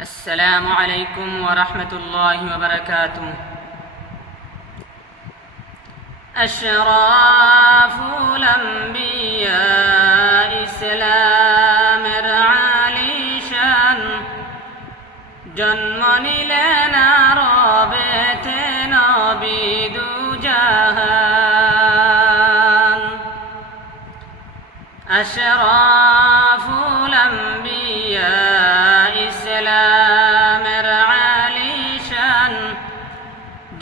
السلام عليكم ورحمة الله وبركاته. أشراف الأنبياء إسلام عالي شان জন্ম নিলেন আরবেতে নবী দুজাহান। আশরাফুল আম্বিয়া ইসলামের আলী শান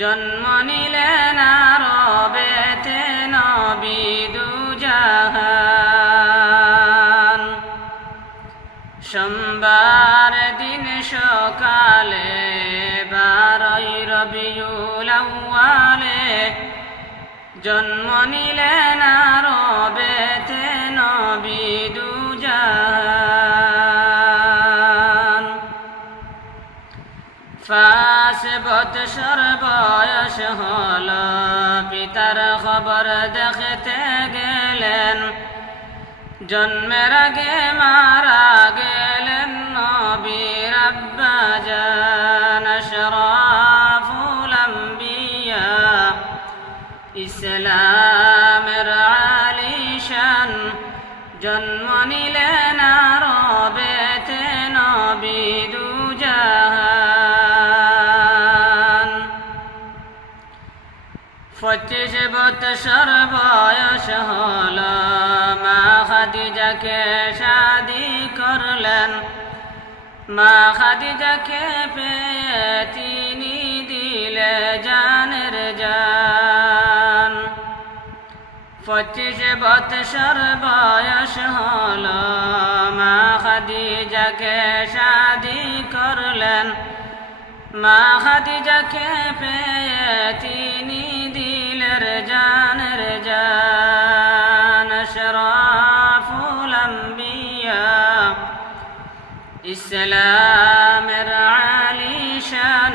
জন্ম নিলেন আরবেতে নবী দুজাহান। সোমবার দিন সকালে 12 রবিউল আউয়ালে জন্ম নিলেন আরবেতে নবী দুজাহান। 5 বৎসর বয়স হল পিতার খবর দেখতে গেলেন। জন্মের আগে মারা গেলেন নবীর আব্বা জান। আশরাফুল আম্বিয়া ইসলামের আলী শান জন্ম নিলেন আরবেতে নবী দুজাহান। 25 বৎসর বয়স হল মা খাদিজাকে শাদি করলেন। মা খাদিজাকে পেয়ে তিনি দিলে জানের জান। 25 বৎসর বয়স হল মা খাদিজাকে শাদি করলেন। মা খাদিজাকে পেয়ে তিনি দিলের জানের জান। আশরাফুল আম্বিয়া ইসলামের আলী শান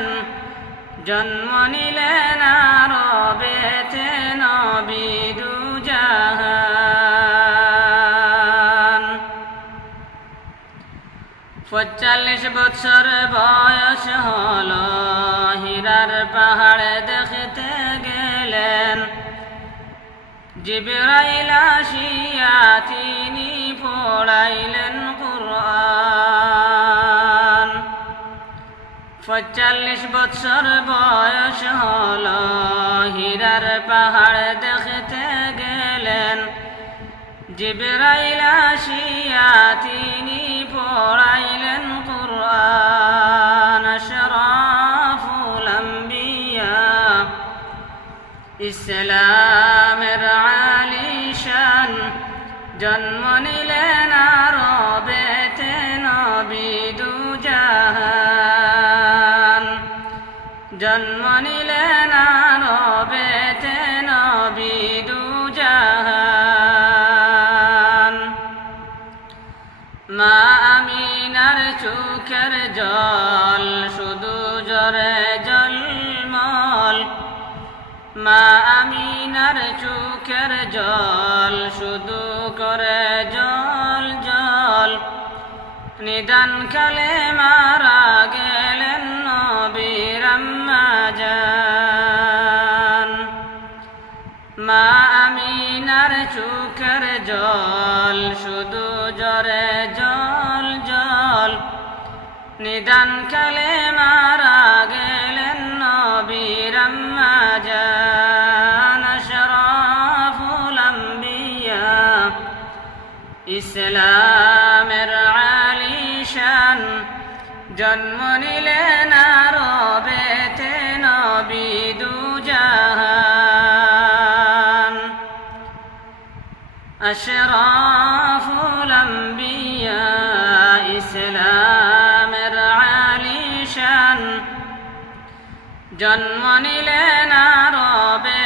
জন্ম নিলেন আরবেতে নবী দুজাহান। 45 বৎসর বয়স হল হীরার পাহাড় দেখতে গেলেন। জিবরাইল আসিয়া তিনি পড়াইলেন কুরআন। 45 বৎসর বয়স হল হীরার পাহাড় দেখতে গেলেন। জিবরাইল আসিয়া তিনি পড়াইলেন কুরআন। আশরাফুল আম্বিয়া ইসলামের আলী শান জন্ম নিলেন আরবেতে নবী দুজাহান। জন্ম নিলেন আরবেতে নবী দুজাহান। মা আমিনার চোখের জল শুধু জরে জলমল। মা আমিনার চোখের জল শুধু করে জল জল। নিদান কালে মারা গেলেন নবীর আম্মা জান। মা আমিনার চোখের জল শুধু জরে জল জল। নিদান কালে মারা গেলেন নবীর আম্মা জান। আশরাফুল আম্বিয়া ইসলামের আলী শান জন্ম নিলেন আরবেতে নবী দুজাহান। আশরাফুল আম্বিয়া ইসলামের আলী শান জন্ম নিলেন আরবে